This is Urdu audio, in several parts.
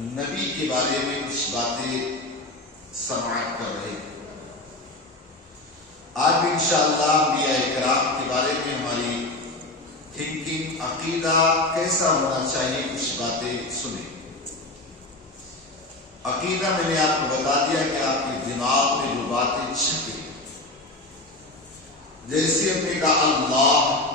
نبی کے بارے میں کچھ باتیں سماعت کر رہے ہیں۔ آج بھی انشاءاللہ انبیاء کرام کے بارے میں ہماری تھنکنگ، عقیدہ کیسا ہونا چاہیے، کچھ باتیں سنیں۔ عقیدہ میں نے آپ کو بتا دیا کہ آپ کے دماغ میں جو باتیں چھپے، جیسے ہم نے کہا اللہ،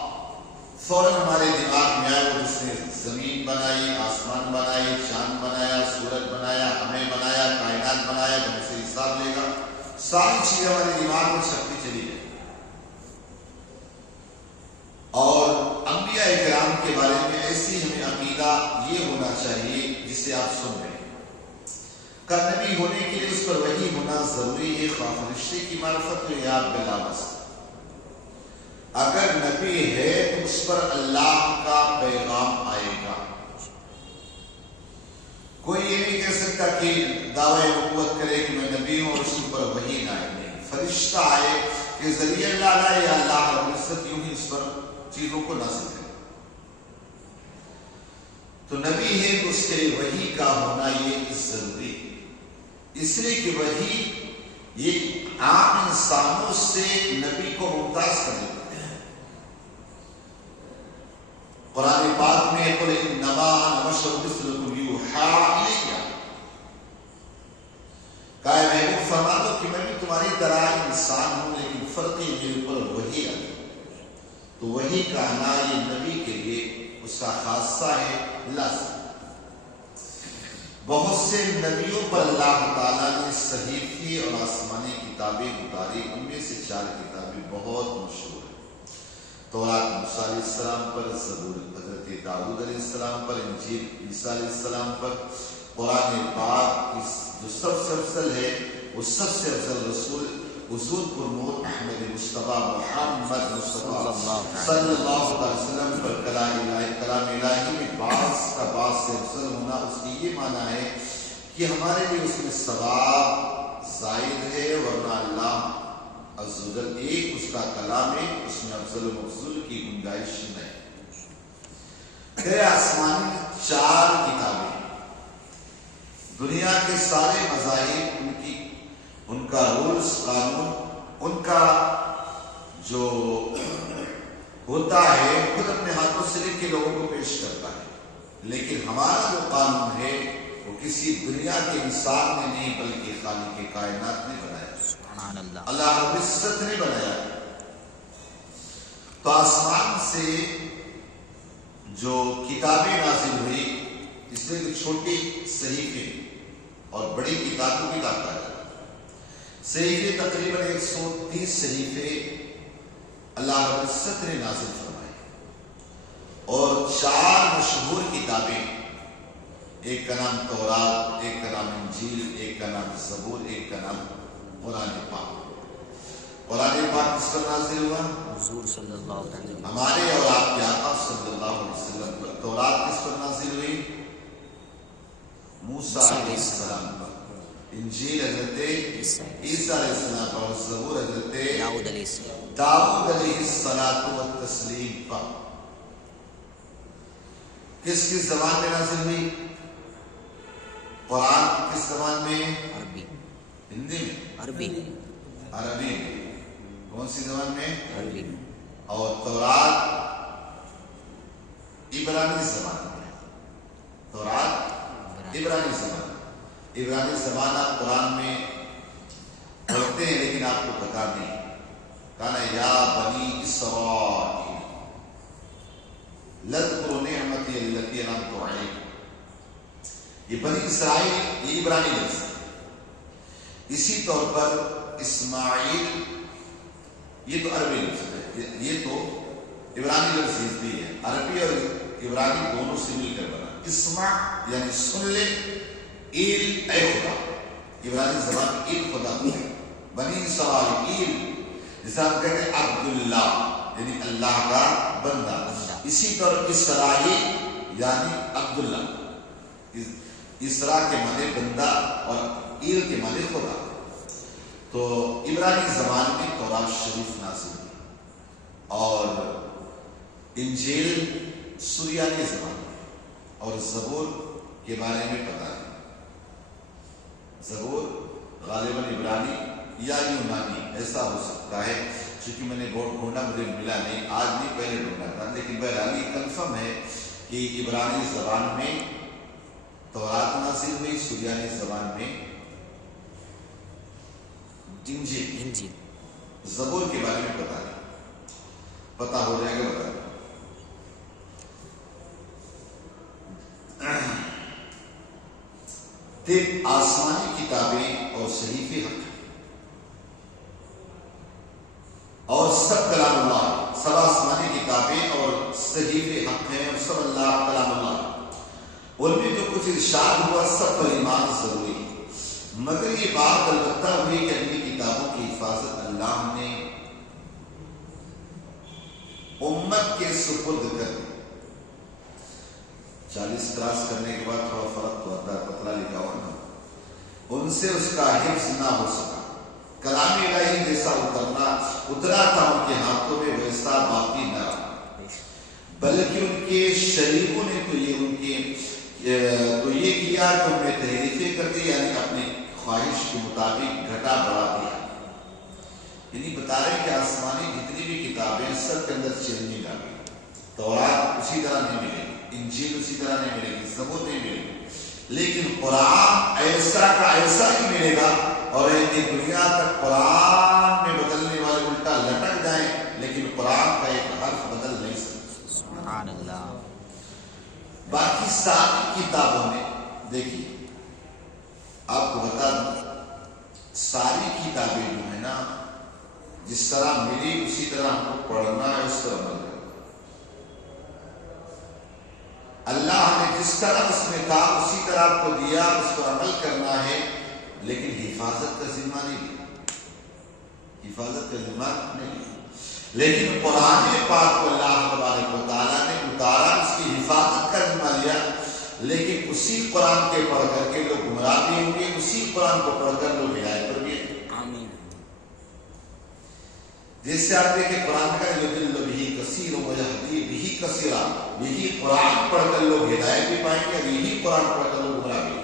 فوراً ہمارے دماغ میں آئے وہ جس نے زمین بنائی، آسمان بنائی، چاند بنایا، سورج بنایا، ہمیں بنایا، کائنات بنایا، ہم سے حساب لے گا، ساری چیزیں ہمارے دماغ میں چھپتی چلی گئی۔ اور انبیاء کرام کے بارے میں ایسی ہمیں عقیدہ یہ ہونا چاہیے جسے آپ سن رہے ہیں۔ کہ نبی ہونے کے لیے اس پر وحی ہونا ضروری ہے، خواہ فرشتے کی معرفت ہو یا بلامس۔ اگر نبی ہے تو اس پر اللہ کا پیغام آئے گا۔ کوئی یہ نہیں کہہ سکتا کہ دعوی نبوت کرے کہ میں نبی ہوں اور اس پر وحی نہ آئے، نہیں، فرشتہ آئے کہ ذریعہ اللہ لائے یا اللہ رب العزت یوں ہی اس پر چیزوں کو نازل کرے۔ تو نبی ہے تو اس کے لیے وحی کا ہونا یہ ضروری ہے، اس لیے کہ وحی یہ عام انسانوں سے نبی کو ممتاز کر دیتا ہے۔ قرآن پاک میں قل انما انا بشر مثلکم یوحی الی، کہا ہے محبوب فرما دو کہ میں بھی تمہاری طرح انسان ہوں، لیکن فرق یہ میرے اوپر وحی آئی۔ تو وحی کا آنا یہ نبی کے لیے اس کا خاصہ ہے، لازم۔ بہت سے نبیوں پر اللہ تعالیٰ نے صحیفے اور آسمانی کتابیں اتاری، ان میں سے 4 کتابیں بہت مشہور ہیں۔ تورات موسیٰ علیہ السلام پر، زبور حضرت داؤد علیہ السلام پر، انجیل عیسیٰ علیہ السلام پر، قرآن پاک جو سب سے افضل ہے، وہ سب سے افضل رسول حضور پر نور احمد مصطفیٰ محمد مصطفیٰ صلی اللہ علیہ وسلم پر کلام الہی میں بعض کا بعض سے افضل ہونا، اس کی یہ معنی ہے کہ ہمارے لیے اس میں ثواب زائد ہے، ورنہ اللہ عز و جل ایک اس کا کلام ہے، اس میں افضل و مفضول کی گنجائش نہیں۔ آسمانی 4 کتابیں، دنیا کے سارے مذاہب، ان کا رولز، قانون، ان کا جو ہوتا ہے خود اپنے ہاتھوں سے لکھ کے لوگوں کو پیش کرتا ہے، لیکن ہمارا جو قانون ہے وہ کسی دنیا کے انسان نے نہیں بلکہ خالق کائنات نے بنایا، اللہ رب العزت نے بنایا۔ تو آسمان سے جو کتابیں نازل ہوئی، اس میں جو چھوٹی صحیفے اور بڑی کتابوں کی بات ہے، صحیفے تقریباً 130 صحیفے اللہ رب العزت نے نازل فرمائے، اور 4 مشہور کتابیں، ایک کا نام تورات، ایک کا نام انجیل، ایک کا نام زبور، ایک کا نام قرآن پاک۔ قرآن پاک کس پر نازل ہوا؟ حضور صلی اللہ علیہ وسلم، ہمارے اور آپ کے آقا صلی اللہ علیہ وسلم پر۔ تورات کس پر نازل ہوئی؟ موسیٰ علیہ السلام پر۔ انجیل حضرت عیسیٰ علیہ السلام پر، زبور حضرت داؤد علیہ السلام پر۔ کس کس زبان میں نازل ہوئی؟ قرآن کس زبان میں؟ عربی۔ ہندی میں؟ عربی میں۔ کون سی زبان میں؟ عربی۔ اور تورات عبرانی زبان میں۔ تورات عبرانی زبان۔ عبرانی زبان آپ قرآن میں پڑھتے ہیں، لیکن آپ کو پتا نہیں۔ کہنا یا بنی اسرائیل لذکروا نعمتی التی انعمت علیکم، یہ بنی اسرائیل یہ عبرانی لفظ ہے۔ اسی طور پر اسماعیل یہ تو عربی لفظ ہے، یہ تو عبرانی لفظ بھی ہے، عربی اور عبرانی دونوں سے مل کر بنا۔ اسمع یعنی سن لے، ایل اے خدا، عبرانی زبان ایل خدا ہے۔ بنی اسرائیل جیسے ہم کہتے ہیں عبداللہ یعنی اللہ کا بندہ، اسی طرح اسرائیل یعنی عبداللہ، اسرا کے معنی بندہ اور ایل کے معنی خدا۔ تو عبرانی زبان میں تورات شریف نازل ہوئی، اور انجیل سریانی زبان میں، اور زبور کے بارے میں پتہ ہے زبور غالباً عبرانی یا یونانی ایسا ہو سکتا ہے، چونکہ میں نے بہت ڈھونڈا مجھے ملا نہیں، آج نہیں پہلے ڈھونڈا تھا، لیکن بہرحال یہ کنفرم ہے کہ عبرانی زبان میں تورات نازل ہوئی، سریانی زبان میں انجیل۔ زبور کے بارے میں پتا نہیں، پتا ہو جائے گا بتا دیں۔ آسمانی کتابیں اور صحیفے حق اور سب کلام اللہ، سب آسمانی کتابیں اور صحیفے حق ہیں اور سب اللہ کلام اللہ، ان میں جو کچھ ارشاد ہوا سب پر ایمان ضروری ہے، مگر یہ بات البتہ ہوئی کہ اپنی کتابوں کی حفاظت اللہ نے امت کے سپرد کر دی۔ 40 کراس کرنے کے بعد تھوڑا فرق تو آتا ہے، پتلا لکھا ہوا نا، ان سے اس کا حفظ نہ ہو سکا، کلام الہی جیسا اترا تھا ان کے ہاتھوں میں ویسا باقی نہ رہا، بلکہ ان کے شریکوں نے تو یہ کیا کہ ان میں تحریفیں کر دی، یعنی اپنی خواہش کے مطابق گھٹا بڑھا دیا۔ یعنی بتا رہے کہ آسمانی جتنی بھی کتابیں سب کے اندر چینی ڈالی، تورات اسی طرح نہیں ملے گی، انجیل اسی طرح نہیں ملے گی، زبور نہیں ملے گی، لیکن قرآن ایسا کا ایسا ہی ملے گا، اور ایک دنیا تک قرآن میں بدلنے والے الٹا لٹک جائیں لیکن قرآن کا ایک حرف بدل نہیں سکتا۔ سبحان اللہ۔ باقی ساری کتابوں میں دیکھیے، آپ کو بتا دوں، ساری کتابیں جو ہے نا جس طرح ملی اسی طرح ہم کو پڑھنا ہے، اس طرح عمل کرنا۔ اللہ نے جس طرح اس میں تھا اسی طرح آپ کو دیا، اس پر عمل کرنا ہے، لیکن حفاظت کا ذمہ نہیں لیا، حفاظت کا ذمہ نہیں لیا، لیکن قرآن پاک کو اللہ تبارک و تعالیٰ نے اتارا، اس کی حفاظت کا ذمہ لیا، لیکن اسی قرآن کے پڑھ کر کے لوگ گمراہ بھی ہوں گے، اسی قرآن کو پڑھ کر لوگ ہدایت پر بھی ہیں۔ آمین۔ جیسے آپ دیکھیں قرآن کا یضل بہ کثیر و یہدی بہ کثیرا، یہی قرآن پڑھ کر لوگ ہدایت بھی پائیں گے اور یہی قرآن پڑھ کر لوگ گمراہ بھی ہوں گے۔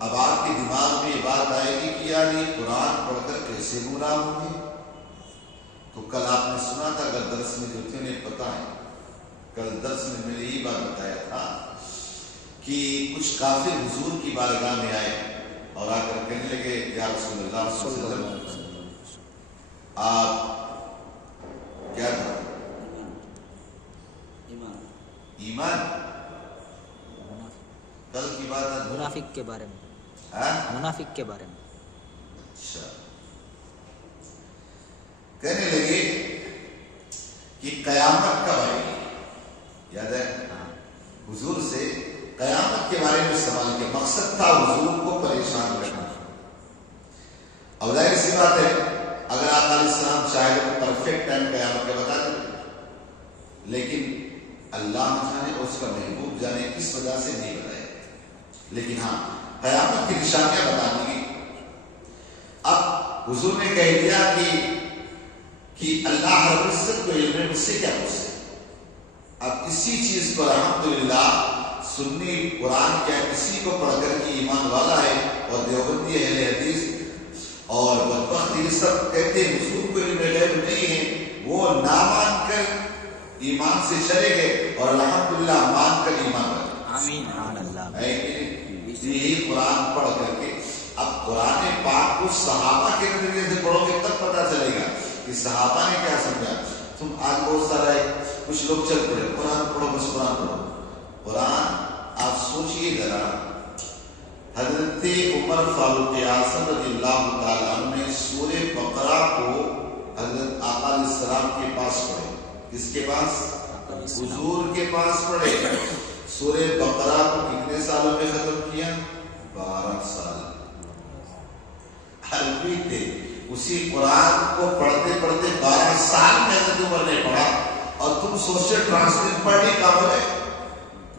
اب آپ کے دماغ میں یہ بات آئے گی کہ یار یہ قرآن پڑھ کر کیسے گمراہ ہوں گے؟ تو کل آپ نے سنا تھا، اگر درس میں جو تھے انہیں پتا ہے، کل درس میں میں نے یہی بات بتایا تھا کہ کچھ کافر حضور کی بارگاہ میں آئے اور آ کر کہنے لگے یا رسول اللہ صلی اللہ علیہ وسلم آپ کیا تھا؟ ایمان۔ کل کی بات ہے منافق کے بارے میں، منافق کے بارے میں۔ اچھا، کہنے لگے کہ قیامت کب آئے گی؟ یاد ہے حضور سے قیامت کے بارے میں سوال کیا، مقصد تھا حضور کو پریشان کرنا۔ اب ظاہر سی بات ہے اگر آپ علیہ السلام چاہے تو پرفیکٹ ٹائم قیامت کا بتا دیں، لیکن اللہ جانے اور اس کا محبوب جانے کس وجہ سے نہیں بتایا، لیکن ہاں قیامت کی نشانیاں بتا دی گئی۔ اب حضور نے کہہ دیا کہ اللہ رب العزت کو علم ہے، مجھ سے کیا پوچھ سکتے؟ اب اسی چیز کو الحمدللہ سنی قرآن کیا کسی کو پڑھ کر کے ایمان والا ہے، اور دیوبندی اہل حدیث اور بدبخت یہ سب کہتے ہیں حضور کو علم غیب نہیں ہے، وہ نہ مان کر ایمان سے چلے گئے اور الحمدللہ مان کر ایمان رکھے۔ آمین۔ یہی قرآن پڑھ کر کے، اب قرآن پاک کو صحابہ کے نظریے سے پڑھو گے تب پتہ چلے گا کہ صحابہ نے کیا سمجھا۔ تم آج بہت سارا ہے، کچھ لوگ چل پڑے قرآن پڑھو، بس قرآن پڑھو۔ قرآن آپ سوچئے ذرا، حضرت عمر فاروق اعظم رضی اللہ تعالیٰ عنہ نے سورہ بقرہ کو حضرت آقا علیہ السلام کے پاس پڑھے۔ کس کے پاس؟ حضور کے پاس پڑھے۔ سورہ بقرہ کو کتنے سالوں میں ختم کیا؟ 12 سال۔ عربی تھے، اسی قرآن کو پڑھتے پڑھتے 12 سال میں حضرت عمر نے پڑھا، اور تم سوچے ٹرانسلیٹ پڑھ نہیں کام ہے،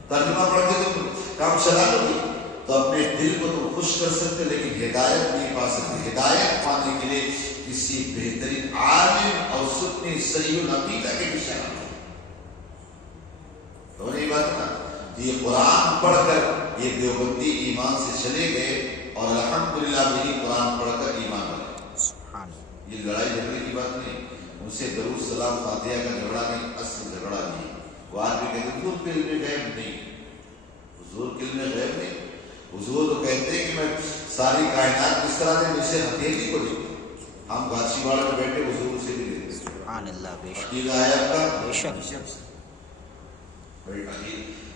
ترجمہ پڑھ کے تم کام چلا لو گے تو اپنے دل کو تم خوش کر سکتے، لیکن ہدایت نہیں پا سکتے۔ ہدایت پانے کے لیے کسی بہترین عالم اور سنی صحیح العقیدہ کے پیچھے تو نہیں بات نا، یہ قرآن پڑھ کر یہ دیوبندی ایمان سے چلے گئے اور الحمدللہ بھی قرآن پڑھ کر ایمان لائے. سبحان اللہ. یہ لڑائی جھگڑے کی بات نہیں. ان سے درود سلام فاتحہ کا جھگڑا نہیں، اصل جھگڑا نہیں. وہ آج بھی کہتے حضور کے علم غیب نہیں، حضور کے علم غیب نہیں. حضور تو کہتے ہیں کہ میں ساری کائنات کس طرح سے مجھ سے ہتھیلی کو دیکھوں. ہم گاچھی واڑے میں بیٹھے حضور سے بھی دیکھتے. سبحان اللہ. بے شک عقیدہ ہے آپ کا؟ بے شک.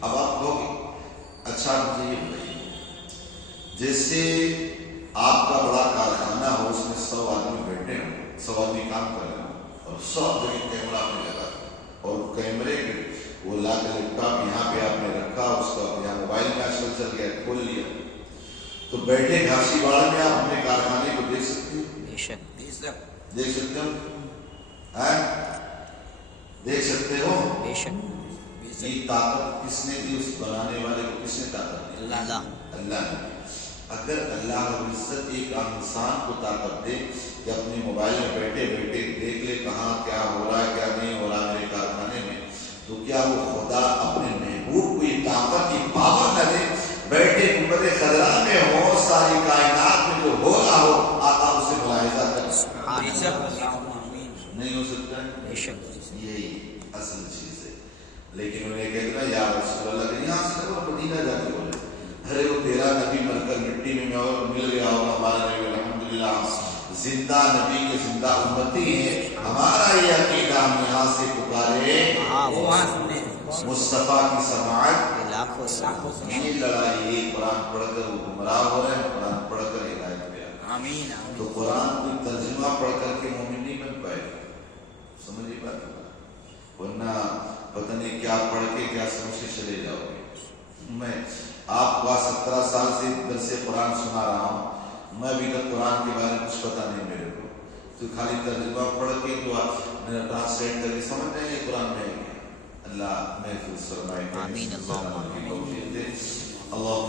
اب آپ کہو گے اچھا مجھے یہ بتائیے، جیسے آپ کا بڑا کارخانہ ہو، اس میں 100 آدمی بیٹھے ہوں، 100 آدمی کام کر رہے ہوں اور 100 جگہ کیمرہ آپ نے لگا اور کیمرے کے وہ لا کے لیپ ٹاپ یہاں پہ آپ نے رکھا، اس کا یہاں موبائل میں آج کل چل گیا کھول لیا، تو بیٹھے گھاسی واڑے میں آپ اپنے کارخانے کو دیکھ سکتے ہیں. بے شک. دیکھ سکتے ہو؟ دیکھ سکتے ہو؟ بے شک. یہ طاقت کس نے دی؟ اس بنانے والے کو کس نے طاقت دی؟ اللہ. اللہ نے. اگر اللہ رب العزت ایک انسان کو طاقت دے کہ اپنے موبائل میں بیٹھے بیٹھے دیکھ لے کہاں کیا ہو رہا ہے کیا نہیں ہو رہا میرے کارخانے میں، تو کیا وہ خدا اپنے محبوب کو یہ طاقت کی پاور نہ دے؟ بیٹھے گنبد خضرا میں ہو، ساری کائنات میں جو ہو رہا ہو آپ اسے ملاحظہ کریں. نہیں ہو سکتا ہے. بے شک. یہی اصل چیز ہے. لیکن انہیں کہتے ہیں یا رسول اللہ کہ یہاں سے وہ مدینہ جاتے بولے ارے وہ تیرا نبی مر کر مٹی میں اور مل گیا ہوگا، ہمارا نبی الحمدللہ زندہ نبی کے زندہ امتی ہے. ہمارا یہ عقیدہ ہم یہاں سے پکارے مصطفیٰ کی سماعت لاکھوں سالوں. یہ لڑائی ہے. قرآن پڑھ کر وہ گمراہ ہو رہے ہیں، قرآن پڑھ کر ہدایت پہ آ. آمین. تو قرآن کوئی ترجمہ پڑھ کر کے مومن نہیں بن پائے. سمجھے بات؟ ورنہ پتہ نہیں کیا پڑھ کے کیا سمجھ کے چلے جاؤ گے. میں آپ کو 17 سال سے درس قرآن سنا رہا ہوں، میں ابھی تک قرآن کے بارے میں کچھ پتہ نہیں میرے کو. تو خالی ترجمہ پڑھ کے تو میرا ٹرانسلیٹ کر کے سمجھ جائیں گے قرآن میں. اللہ محفوظ فرمائے. آمین. اللہ